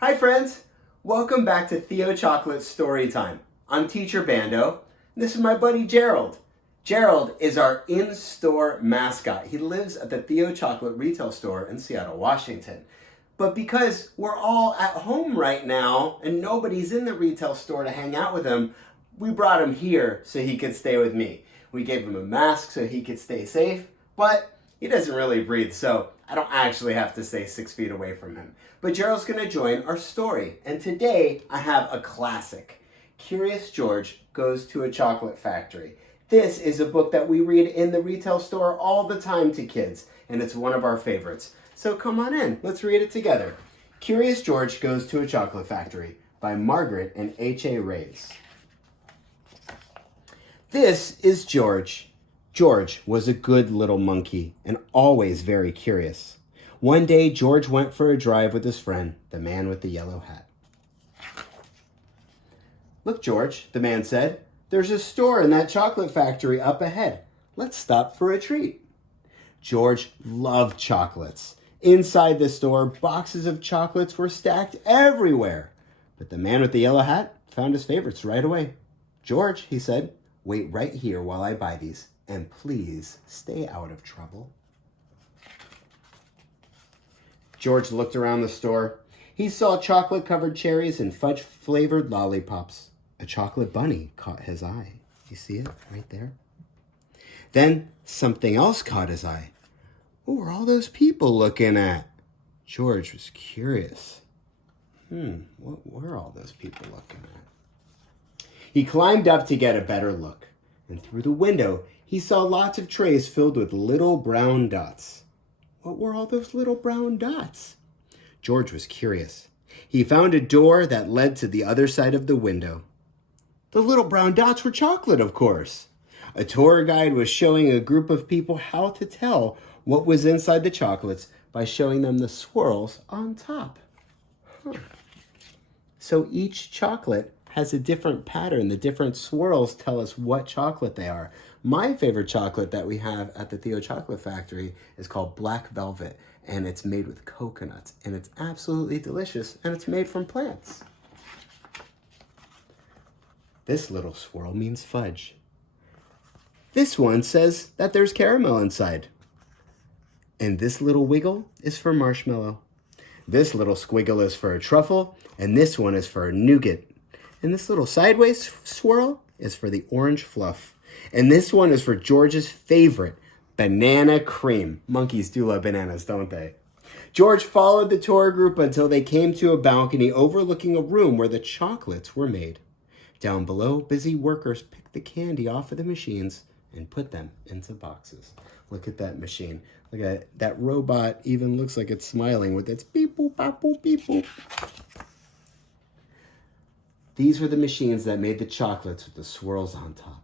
Hi friends, welcome back to Theo Chocolate Story Time. I'm Teacher Bando, and this is my buddy Gerald. Gerald is our in-store mascot. He lives at the Theo Chocolate retail store in Seattle, Washington. But because we're all at home right now and nobody's in the retail store to hang out with him, we brought him here so he could stay with me. We gave him a mask so he could stay safe, but he doesn't really breathe, so I don't actually have to stay 6 feet away from him. But Gerald's going to join our story, and today I have a classic. Curious George Goes to a Chocolate Factory. This is a book that we read in the retail store all the time to kids, and it's one of our favorites. So come on in, let's read it together. Curious George Goes to a Chocolate Factory by Margaret and H.A. Rays. This is George. George was a good little monkey and always very curious. One day, George went for a drive with his friend, the man with the yellow hat. "Look, George," the man said, "there's a store in that chocolate factory up ahead. Let's stop for a treat." George loved chocolates. Inside the store, boxes of chocolates were stacked everywhere. But the man with the yellow hat found his favorites right away. "George," he said, "wait right here while I buy these. And please stay out of trouble." George looked around the store. He saw chocolate-covered cherries and fudge-flavored lollipops. A chocolate bunny caught his eye. You see it right there? Then something else caught his eye. What were all those people looking at? George was curious. What were all those people looking at? He climbed up to get a better look, and through the window, he saw lots of trays filled with little brown dots. What were all those little brown dots? George was curious. He found a door that led to the other side of the window. The little brown dots were chocolate, of course. A tour guide was showing a group of people how to tell what was inside the chocolates by showing them the swirls on top. So each chocolate has a different pattern. The different swirls tell us what chocolate they are. My favorite chocolate that we have at the Theo Chocolate Factory is called Black Velvet, and it's made with coconuts, and it's absolutely delicious, and it's made from plants. This little swirl means fudge. This one says that there's caramel inside. And this little wiggle is for marshmallow. This little squiggle is for a truffle, and this one is for a nougat. And this little sideways swirl is for the orange fluff. And this one is for George's favorite, banana cream. Monkeys do love bananas, don't they? George followed the tour group until they came to a balcony overlooking a room where the chocolates were made. Down below, busy workers picked the candy off of the machines and put them into boxes. Look at that machine. Look at it. That robot even looks like it's smiling with its beep boop, bop boop, beep boop. These were the machines that made the chocolates with the swirls on top.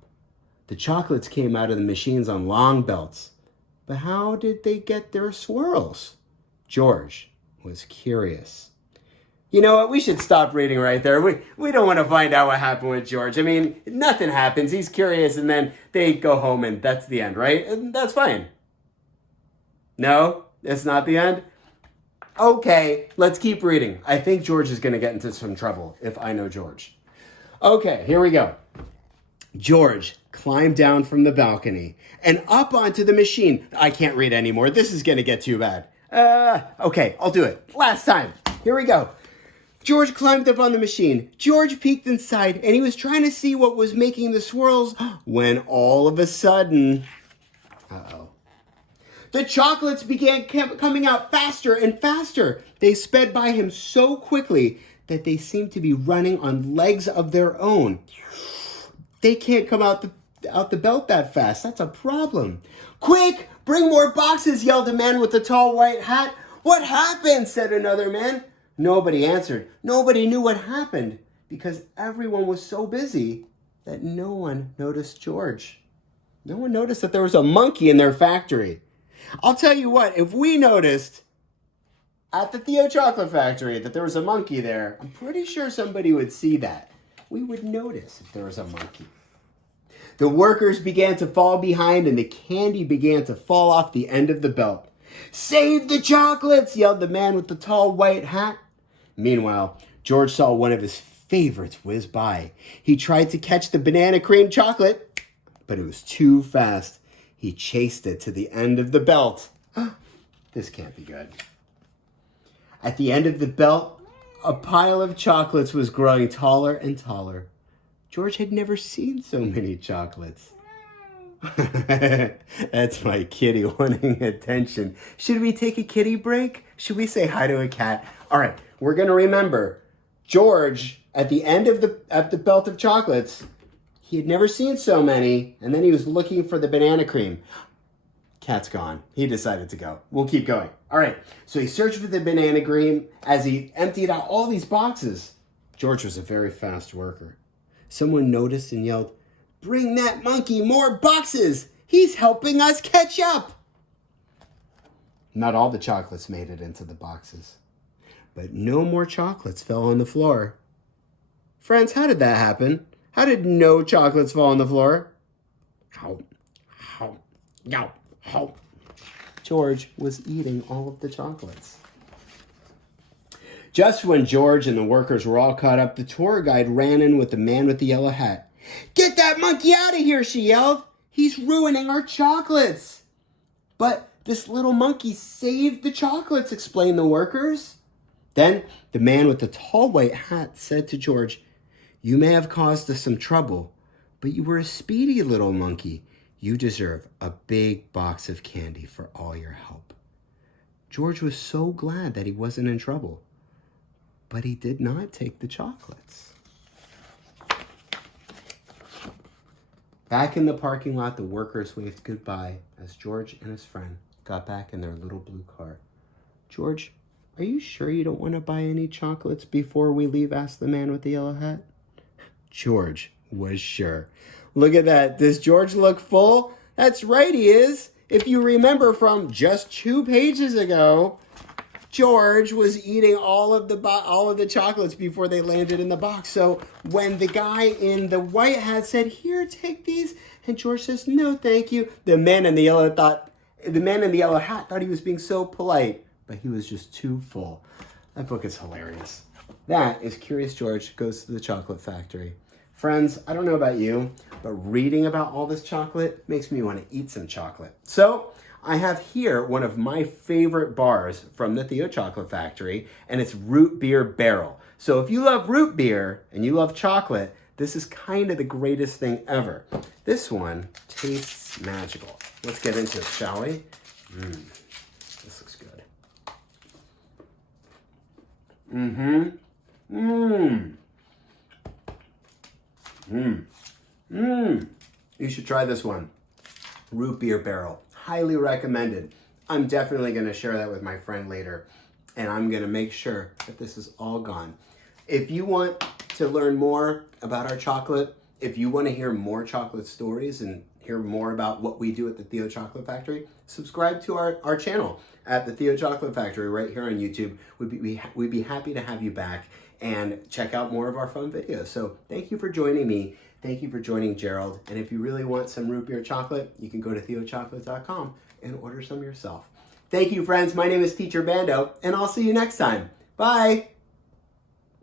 The chocolates came out of the machines on long belts. But how did they get their swirls? George was curious. You know what? We should stop reading right there. We don't want to find out what happened with George. I mean, nothing happens. He's curious, and then they go home, and that's the end, right? And that's fine. No? It's not the end? Okay, let's keep reading. I think George is going to get into some trouble if I know George. Okay, here we go. George climbed down from the balcony and up onto the machine. I can't read anymore. This is going to get too bad. Okay, I'll do it. Last time. Here we go. George climbed up on the machine. George peeked inside, and he was trying to see what was making the swirls when all of a sudden... The chocolates began coming out faster and faster. They sped by him so quickly that they seemed to be running on legs of their own. They can't come out the belt that fast. That's a problem. "Quick, bring more boxes," yelled a man with the tall white hat. "What happened?" said another man. Nobody answered. Nobody knew what happened because everyone was so busy that no one noticed George. No one noticed that there was a monkey in their factory. I'll tell you what, if we noticed at the Theo Chocolate Factory that there was a monkey there, I'm pretty sure somebody would see that. We would notice if there was a monkey. The workers began to fall behind and the candy began to fall off the end of the belt. "Save the chocolates!" yelled the man with the tall white hat. Meanwhile, George saw one of his favorites whiz by. He tried to catch the banana cream chocolate, but it was too fast. He chased it to the end of the belt. This can't be good. At the end of the belt, a pile of chocolates was growing taller and taller. George had never seen so many chocolates. That's my kitty wanting attention. Should we take a kitty break? Should we say hi to a cat? All right, we're going to remember George at the end of the belt of chocolates. He had never seen so many, and then he was looking for the banana cream. Cat's gone. He decided to go. We'll keep going. All right, so he searched for the banana cream as he emptied out all these boxes. George was a very fast worker. Someone noticed and yelled, "Bring that monkey more boxes! He's helping us catch up!" Not all the chocolates made it into the boxes, but no more chocolates fell on the floor. Friends, how did that happen? How did no chocolates fall on the floor? How? George was eating all of the chocolates. Just when George and the workers were all caught up, the tour guide ran in with the man with the yellow hat. "Get that monkey out of here," she yelled. "He's ruining our chocolates." "But this little monkey saved the chocolates," explained the workers. Then the man with the tall white hat said to George, "You may have caused us some trouble, but you were a speedy little monkey. You deserve a big box of candy for all your help." George was so glad that he wasn't in trouble, but he did not take the chocolates. Back in the parking lot, the workers waved goodbye as George and his friend got back in their little blue car. "George, are you sure you don't want to buy any chocolates before we leave?" asked the man with the yellow hat. George was sure. Look at that. Does George look full? That's right, he is. If you remember from just 2 pages ago, George was eating all of the chocolates before they landed in the box. So when the guy in the white hat said, "Here, take these," and George says, "No, thank you," the man in the yellow hat thought he was being so polite, but he was just too full. That book is hilarious. That is Curious George Goes to the Chocolate Factory. Friends, I don't know about you, but reading about all this chocolate makes me want to eat some chocolate. So I have here one of my favorite bars from the Theo Chocolate Factory, and it's Root Beer Barrel. So if you love root beer and you love chocolate, this is kind of the greatest thing ever. This one tastes magical. Let's get into it, shall we? This looks good. You should try this one. Root Beer Barrel. Highly recommended. I'm definitely going to share that with my friend later, and I'm going to make sure that this is all gone. If you want to learn more about our chocolate, if you want to hear more chocolate stories and hear more about what we do at the Theo Chocolate Factory, subscribe to our channel at the Theo Chocolate Factory right here on YouTube. We'd be happy to have you back and check out more of our fun videos. So thank you for joining me. Thank you for joining Gerald. And if you really want some root beer chocolate, you can go to theochocolate.com and order some yourself. Thank you, friends. My name is Teacher Bando, and I'll see you next time. Bye.